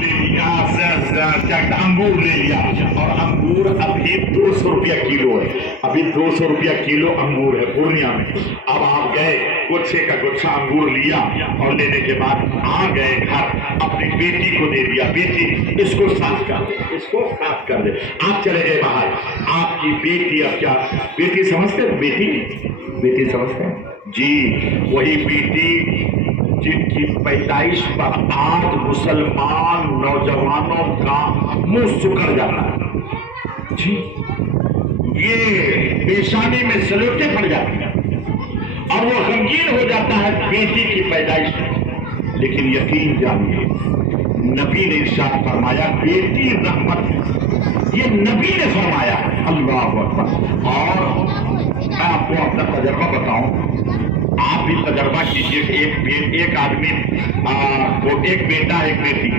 ले लिया, अंगूर ले लिया, और अंगूर अभी 200 रुपया किलो है। अभी 200 रुपया किलो अंगूर है पूर्णिया में। अब आप गए, गुच्छे का गुच्छा अंगूर लिया और लेने के बाद आ गए घर, अपनी बेटी को दे दिया, बेटी इसको साफ कर दे, इसको साफ कर दे। आप चले गए बाहर, आपकी बेटी, अब क्या बेटी समझते हैं? बेटी समझते हैं जी, वही बेटी जिनकी पैदाइश पर आज मुसलमान नौजवानों का मुंह सुखड़ जाता है जी, ये पेशानी में सलोटे पड़ जाती है और वो गमगीन हो जाता है बेटी की पैदाइश में। लेकिन यकीन जानिए, नबी ने इरशाद फरमाया बेटी रहमत, ये नबी ने फरमाया। अल्लाह अकबर। और मैं आपको अपना तजर्बा बताऊं, आप भी तजर्बा कीजिए। एक आदमी को एक बेटा एक बेटी,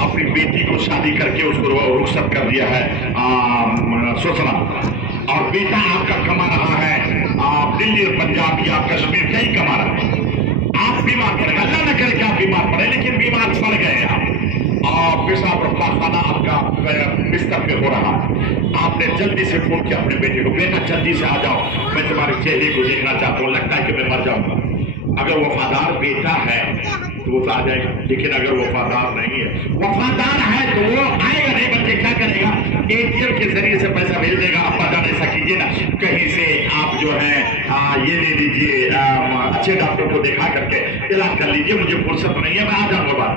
अपनी बेटी को शादी करके उसको रुखसत कर दिया है सोचना, और बेटा आपका कमा रहा है दिल्ली और पंजाब या कश्मीर, कहीं कमा रहा है। आप बीमार पड़ गए, अल्लाह न करे कि आप बीमार पड़े, लेकिन बीमार पड़ गए आप, और पेशाब और पाखाना आपका बिस्तर पे हो रहा है। आपने जल्दी से फोन किया अपने बेटे को, बेटा जल्दी से आ जाओ, मैं तुम्हारे चेहरे को देखना चाहता हूँ, लगता है कि मैं मर जाऊंगा। अगर वफादार बेटा है तो वो तो आ जाएगा, लेकिन अगर वफादार नहीं है, वफादार है तो वो आएगा नहीं। बच्चे क्या करेगा? एटीएम के जरिए से पैसा भेज देगा। आप पता ऐसा कीजिए ना, कहीं से आप जो है ये ले लीजिए, अच्छे डॉक्टर को दिखा करके इलाज कर लीजिए, मुझे फुर्सत नहीं है, मैं आ जाऊंगा बात।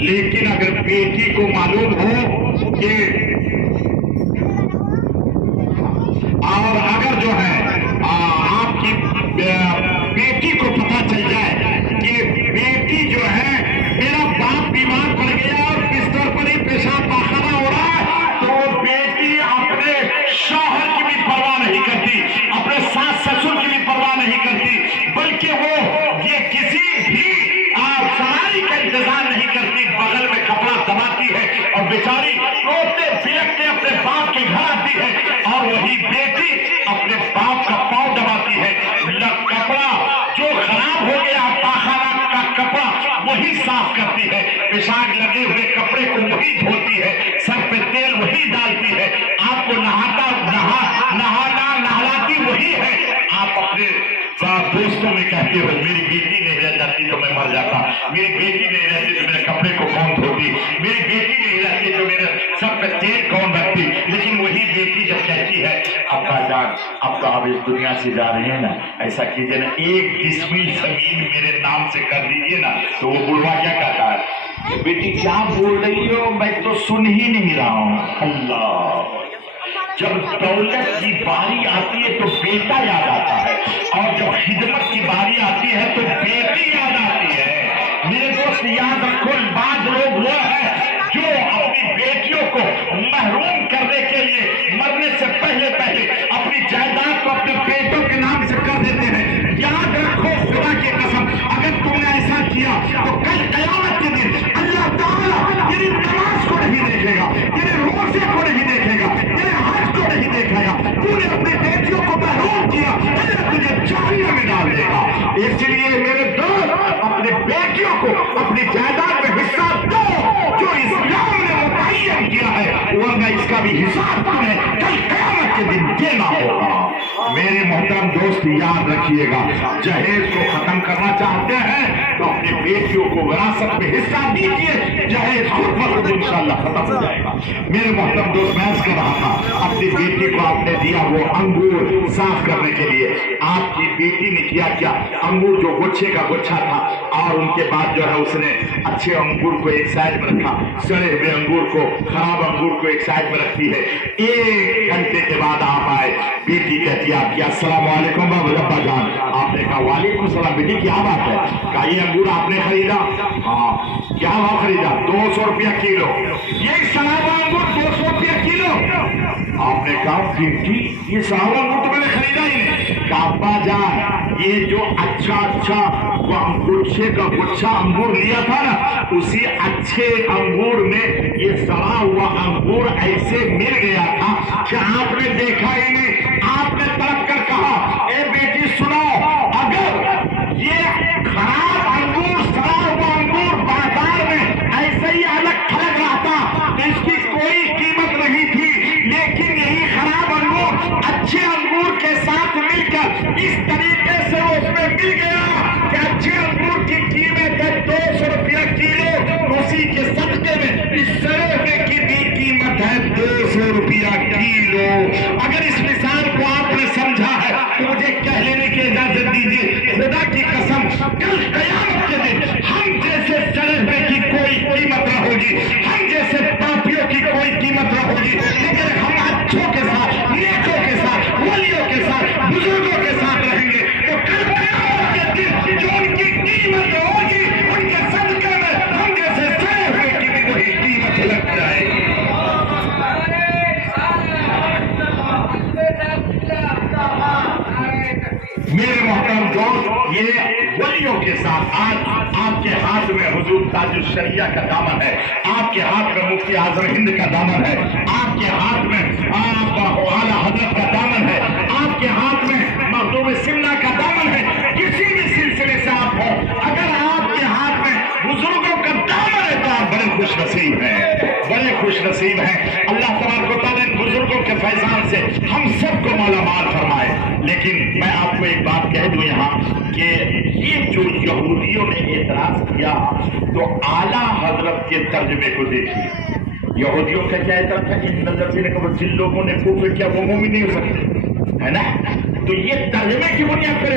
लेकिन अगर बेटी को मालूम हो कि, और अगर जो है आपकी बेटी को पता चल जाए कि बेटी जो है मेरा बाप बीमार पड़ गया और बिस्तर पर ही पेशाब पाखाना हो रहा है, तो बेटी अपने शौहर की भी परवाह नहीं करती, अपने सास ससुर की भी परवाह नहीं करती, बल्कि वो ये किसी भी सवारी का इंतजार नहीं करती, बगल में कपड़ा दबाती है और बेचारी रोते बिलखते अपने बाप के घर आती है, और वही बेटी अपने बाप का पांव दबाती है। कपड़ा जो खराब हो गया पाखाना का कपड़ा वही साफ करती है, पेशाब लगे हुए कपड़े को वही धोती है, सर पे तेल वही डालती है, आपको नहलाती वही है। आप अपने दोस्तों में कहते हो मेरी बेटी नहीं रह जाती तो मैं मर जाता, मेरी बेटी नहीं रहती तो मेरे कपड़े को कौन धोती, मेरी बेटी नहीं रहती तो मेरे सर पे तेल कौन रखती। लेकिन वही बेटी जब कहती है अब्बा जान अब तो आप इस दुनिया से जा रहे हैं ना, ऐसा कीजिए ना, 1 डिसमिल जमीन मेरे नाम से कर दीजिए ना, तो वो बुढ़वा क्या कहता है? बेटी क्या बोल रही हो, मैं तो सुन ही नहीं रहा हूँ। अल्लाह, जब दौलत की बारी आती है तो बेटा याद आता है, और जब खिदमत की बारी आती है तो बेटी याद आती है। मेरे दोस्त याद रखो, बाद लोग वो है जो अपनी बेटियों को महरूम करने के लिए मरने से पहले अपनी जायदाद को अपने बेटों के नाम से कर देते हैं। याद रखो, खुदा की कसम, अगर तुमने ऐसा किया तो कल क़यामत के दिन अल्लाह ताला तेरी नमाज को नहीं देखेगा, तेरे रोजे को नहीं देखेगा, तेरे हज को नहीं देखेगा। तूने अपनी बेटियों को महरूम किया, अल्लाह तुझे जहन्नम में डाल देगा। इसलिए मेरे दोस्त, अपने बेटियों को अपनी जायदाद में हिस्सा दो जो इस्लाम ने मुतय्यन किया है, वरना इसका भी हिसाब तुम्हें कल क़यामत के दिन देना होगा। मेरे मोहतरम दोस्त याद रखिएगा, जहेज को खत्म करना चाहते हैं तो अपनी बेटियों को विरासत में हिस्सा दीजिए, जहेज खुद ब खुद इंशाअल्लाह खत्म हो जाएगा। मेरे मोहतरम दोस्त, मैं कर रहा था, अपनी बेटी को आपने दिया वो अंगूर साफ करने के लिए। आपकी बेटी ने किया क्या? अंगूर जो गुच्छे का गुच्छा था, और उनके बाद जो है उसने अच्छे अंगूर को एक साइड में रखा, सड़े हुए अंगूर को, खराब अंगूर को एक साइड में रखती है। 1 घंटे के बाद आप आए, बेटी कहती है आपकी अस्सलाम वालेकुम अब्बा जान। आपने कहा वालेकुम सलाम, बेटी क्या बात है? कहा ये अंगूर आपने खरीदा? हाँ। क्या भाव खरीदा? 200 रुपया किलो। ये सराबा अंगूर 200 रुपया किलो? आपने कहा बेटी ये सराबा अंगूर तो मैंने खरीदा ही नहीं। अब्बा जान ये जो अच्छा गुच्छे का गुच्छा अंगूर लिया था ना, उसी अच्छे अंगूर में ये सड़ा हुआ अंगूर ऐसे मिल गया था कि आपने देखा ही नहीं। आपने तड़प कर कहा, ए बेटी सुनो, अगर ये खराब अंगूर, सड़ा हुआ अंगूर बाजार में ऐसे ही अलग भाइयों, अगर इस मिसाल को आपने समझा है तो मुझे कह लेने की इजाजत दीजिए, खुदा की कसम कल कयामत के दिन हम जैसे सड़े हुए की कोई कीमत न होगी, हम जैसे पापियों की कोई कीमत न होगी, लेकिन हम अच्छों के साथ, नेकों के साथ, वलियों के साथ, बुजुर्गों के साथ रहेंगे तो कल कयामत के दिन जो उनकी कीमत होगी, उनके सदके में हम जैसे सड़े हुए की भी वही कीमत लग जाएगी। मेरे मोहतरम दोस्त, ये वलियों के साथ आज आपके हाथ में हुजूर ताजुल शरिया का दामन है, आपके हाथ में मुफ्ती आजम हिंद का दामन है, आपके हाथ में आला हजरत का दामन है, आपके हाथ में मखदूम सिमना का दामन है। किसी भी सिलसिले से आप हो, अगर आपके हाथ में बुजुर्गों का दामन है तो आप बड़े खुश नसीब हैं, बड़े खुश नसीब हैं। अल्लाह तबारक व तआला इन बुजुर्गों के फैजान से हम सबको मालामाल फरमाए। लेकिन मैं आपको एक बात कह दूं यहाँ कि ये जो यहूदियों ने एतराज किया तो आला हजरत के तर्जमे को देखिए। यहूदियों का क्या एतराज था कि इन नजर से जिन लोगों ने कुफ्र किया वो मोमिन नहीं हो सकते, है ना? तो ये तर्जमे की बुनियाद पर